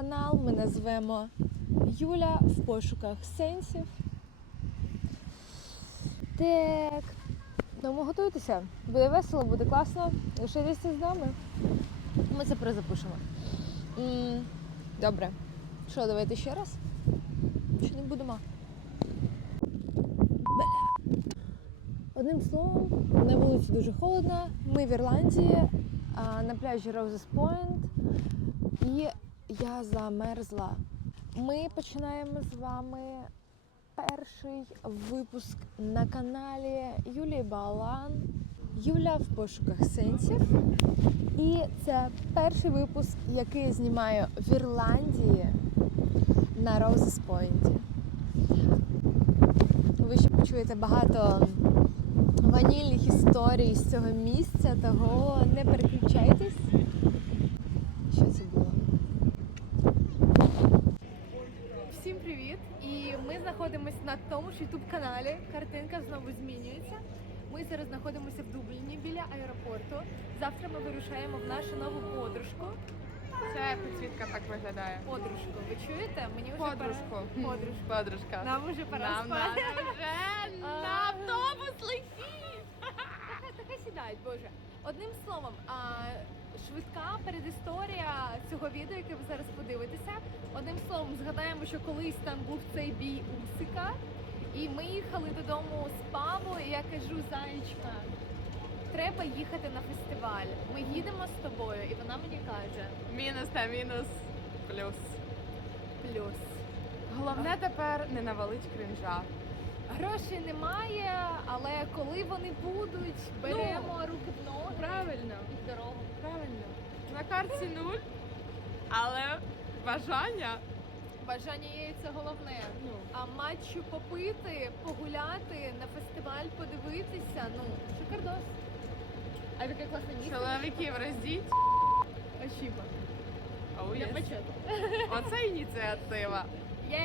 канал ми назвемо Юля в пошуках сенсів. Так. Тому готуйтеся. Буде весело, буде класно. Лишайтеся з нами. Ми це перезапишемо. Добре. Що, давайте ще раз? Чи не будемо? Одним словом, на вулиці дуже холодно. Ми в Ірландії, на пляжі Roses Point. І я замерзла. Ми починаємо з вами перший випуск на каналі Юлії Балан. Юля в пошуках сенсів. І це перший випуск, який я знімаю в Ірландії на Roses Point. Ви ще почуєте багато ванільних історій з цього місця, того не переключайтесь. Що це було? Всім привіт! І ми знаходимося на тому ж youtube каналі. Картинка знову змінюється. Ми зараз знаходимося в Дубліні біля аеропорту. Завтра ми вирушаємо в нашу нову подружку. Це підсвітка так виглядає. Подружку, ви чуєте? Мені вже Подружку. пора. Подружку. Подружка. Нам уже пора Нам спати. надо вже на автобус летіть. Така, така сідають, боже. Одним словом, а, швидка передісторія цього відео, яке ви зараз подивитеся. Одним словом, згадаємо, що колись там був цей бій Усика, і ми їхали додому з пабу, і я кажу, зайчка, треба їхати на фестиваль. Ми їдемо з тобою, і вона мені каже Мінус та мінус плюс. плюс. Головне тепер не навалить кринжа. Грошей немає, але коли вони будуть, беремо руки в ноги Правильно, і в дорогу. правильно. На карті нуль, але бажання. Бажання є і це головне. Ну, А матчу попити, погуляти, на фестиваль подивитися. Ну, шикардос. А яке класне місце. чоловіків роздіть. Спасибо. Оу, Для початку. Оце ініціатива. Є!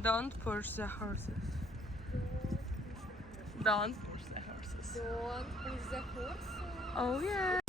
Don't push the horses. Don't push the horses. Don't push the horse. Oh yeah.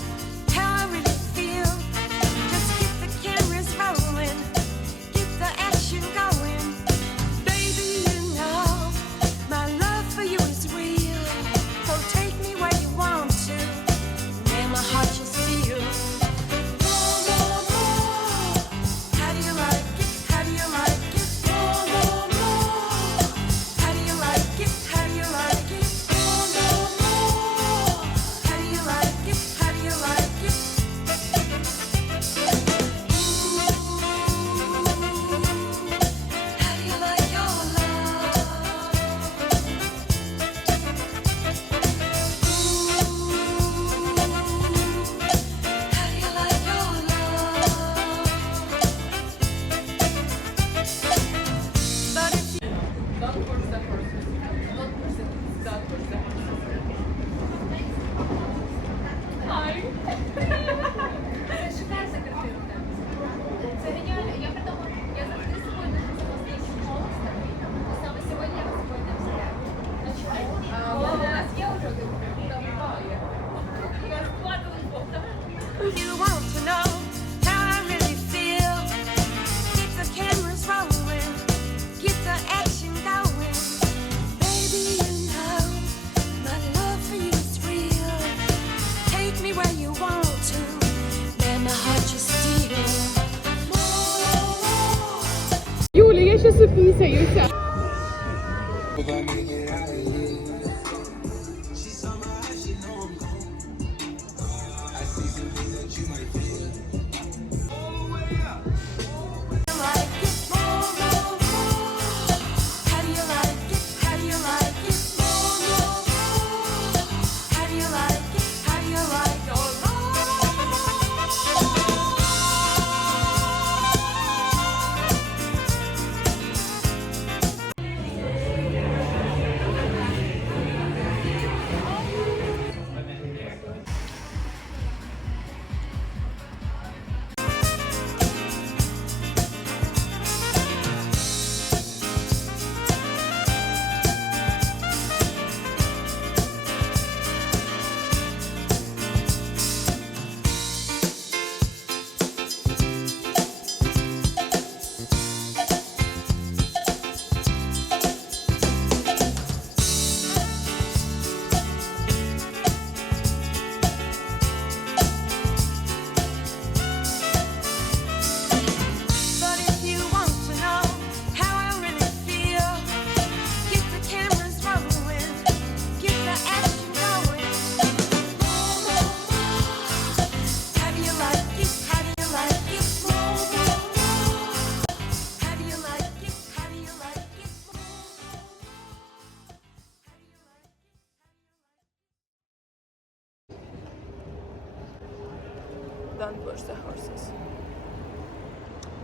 where's the horses?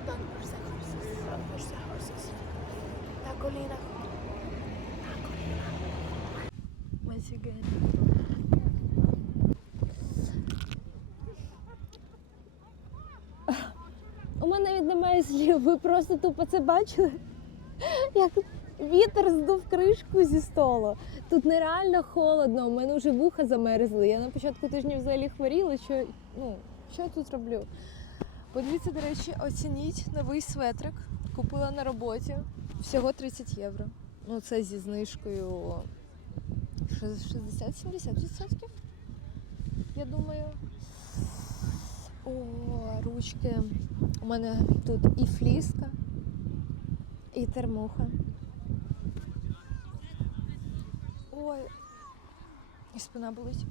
Down horses? Down where's the horses? На колінах. На колінах. У мене навіть немає слів, ви просто тупо це бачили. Як Вітер здув кришку зі столу. Тут нереально холодно, у мене вже вуха замерзли. Я на початку тижня взагалі хворіла, що ну, що я тут роблю? Подивіться, до речі, оцініть новий светрик. Купила на роботі. Всього 30 євро. Ну, це зі знижкою 60-70%. Я думаю. О, ручки. У мене тут і фліска, і термуха. Ой, і спина болить.